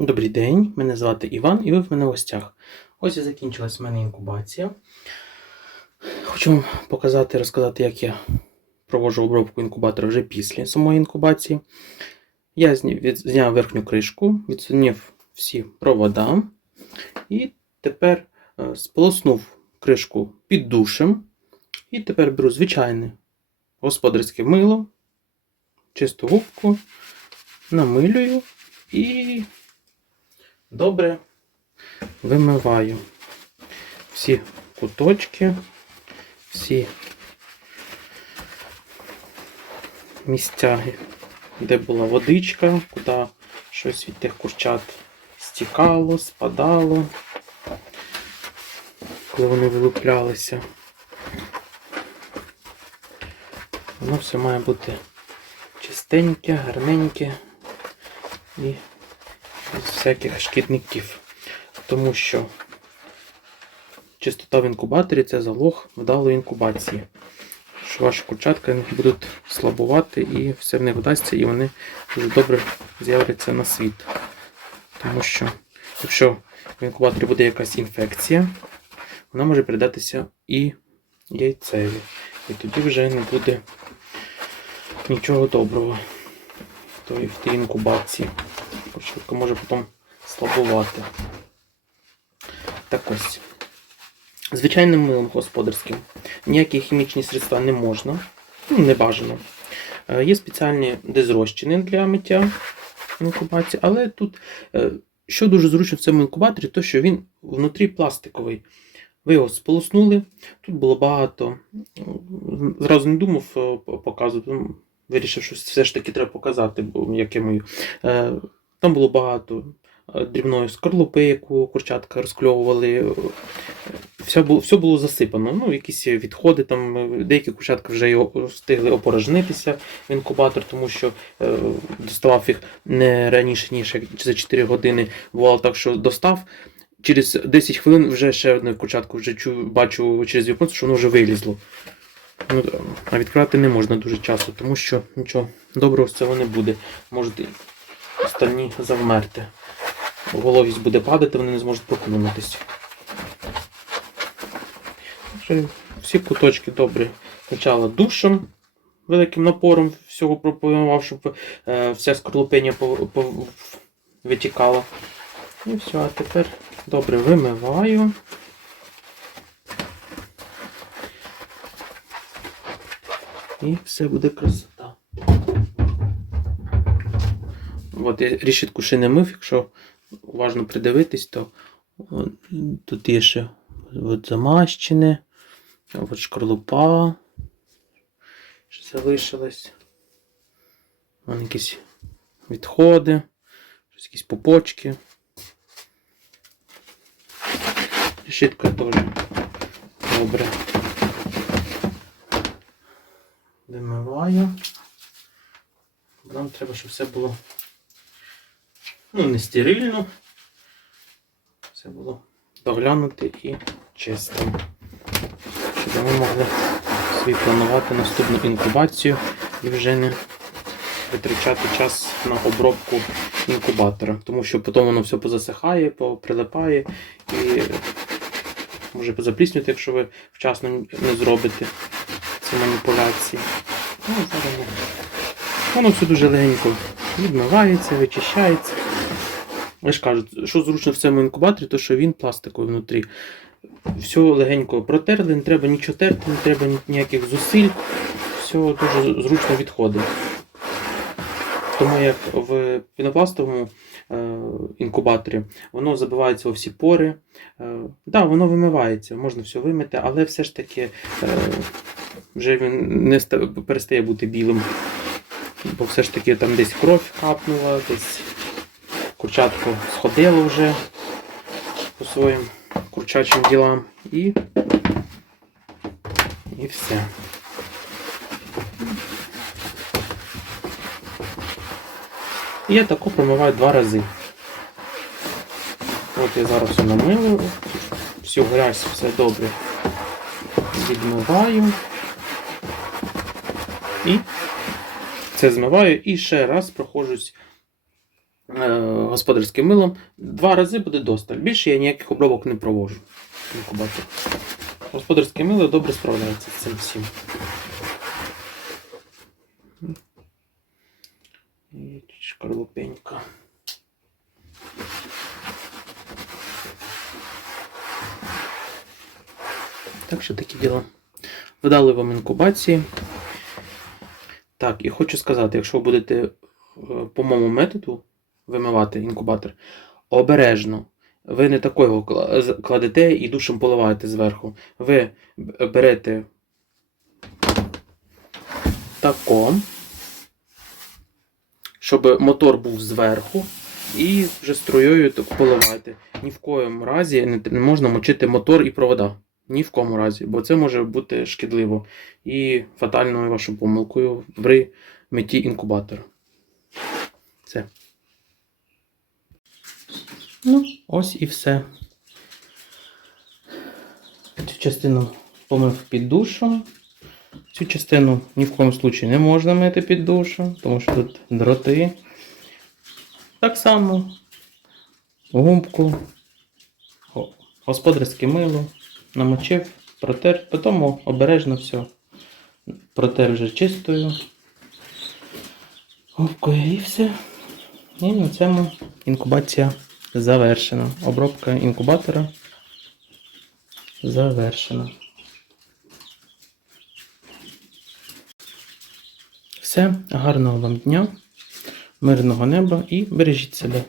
Добрий день, мене звати Іван і ви в мене в гостях. Ось і закінчилась в мене інкубація. Хочу вам показати, розказати, як я проводжу обробку інкубатора вже після самої інкубації. Я зняв верхню кришку, відсунув всі провода. І тепер е, сполоснув кришку під душем. І тепер беру звичайне господарське мило, чисту губку, намилюю і добре вимиваю всі куточки, всі місця, де була водичка, куди щось від тих курчат стікало, спадало, коли вони вилуплялися. Воно все має бути чистеньке, гарненьке і без всяких шкідників. Тому що чистота в інкубаторі це залог вдалої інкубації. Що ваші курчатка не будуть слабувати і все в них вдасться, і вони дуже добре з'являться на світ. Тому що, якщо в інкубаторі буде якась інфекція, вона може передатися і яйцеві. І тоді вже не буде нічого доброго в той- в тій інкубації. Курчатка може потім слабувати. Так ось. Звичайним милом господарським. Ніякі хімічні средства не можна, ну, не бажано. Е, Є спеціальні дезрозчини для миття інкубації, але тут, е, що дуже зручно в цьому інкубаторі, то що він внутрі пластиковий. Ви його сполоснули. Тут було багато. Зразу не думав е, показувати. Вирішив, що все ж таки треба показати, бо як я мию. Е, Там було багато е, дрібної скорлупи, яку курчатка розкльовували. Е, Все було, все було засипано. Ну, якісь відходи, там, деякі курчатка вже встигли опорожнитися в інкубатор, тому що е, доставав їх не раніше, ніж за 4 години. Бувало так, що достав. Через 10 хвилин вже ще одне курчатку вже чую, бачу через віконце, що воно вже вилізло. Ну, а відкривати не можна дуже часто, тому що нічого доброго з цього не буде. Можуть остальні завмерти. Вологість буде падати, вони не зможуть проклюнутися. Всі куточки добре. Спочатку душем, великим напором всього пропонував, щоб е, пов- пов- витікало. І все, а тепер добре вимиваю. І все буде красота. От я рішітку ще не мив, якщо уважно придивитись, то о, тут є ще от замащене, от шкарлупа, що залишилось. Вон якісь відходи, щось якісь пупочки. Решітка теж добре. Вимиваю. Нам треба, щоб все було ну, не стерильно. Все було доглянуте і чистим. Щоб ми могли собі планувати наступну інкубацію і вже не витрачати час на обробку інкубатора. Тому що потім воно все позасихає, поприлипає і може позапліснювати, якщо ви вчасно не зробите ці маніпуляції. Ну, Воно все дуже легенько відмивається, вичищається. Я ж кажу, що зручно в цьому інкубаторі, то що він пластиковий внутрі. Все легенько протерли, не треба нічого терти, не треба ніяких зусиль. Все дуже зручно відходить. Тому як в пінопластовому е, інкубаторі воно забивається у всі пори. Е, да, воно вимивається, можна все вимити, але все ж таки е, вже він не ста- перестає бути білим. Бо все ж таки там десь кров капнула, десь курчатко сходило вже по своїм курчачим ділам і, і все. І я тако промиваю два рази. От я зараз все намилив, всю грязь все добре відмиваю. І це змиваю і ще раз проходжусь е, господарським милом. Два рази буде досталь. Більше я ніяких обробок не проводжу. інкубаторі. Господарське мило добре справляється з цим всім. Шкарлупенька. Так що такі діла. Вдали вам інкубації. Так, і хочу сказати, якщо ви будете е, по моєму методу вимивати інкубатор, обережно. Ви не такого кладете і душем поливаєте зверху. Ви берете тако, щоб мотор був зверху, і вже струєю поливаєте. Ні в коєму разі не можна мочити мотор і провода. Ні в кому разі, бо це може бути шкідливо і фатальною вашою помилкою при меті інкубатора. Це. Ну, ось і все. Цю частину помив під душем. Цю частину ні в коєму случаї не можна мити під душем, тому що тут дроти. Так само губку, господарське мило, намочив, протер, потім обережно все. Протер вже чистою. Губкою і все. І на цьому інкубація завершена. Обробка інкубатора завершена. Все, гарного вам дня, мирного неба і бережіть себе.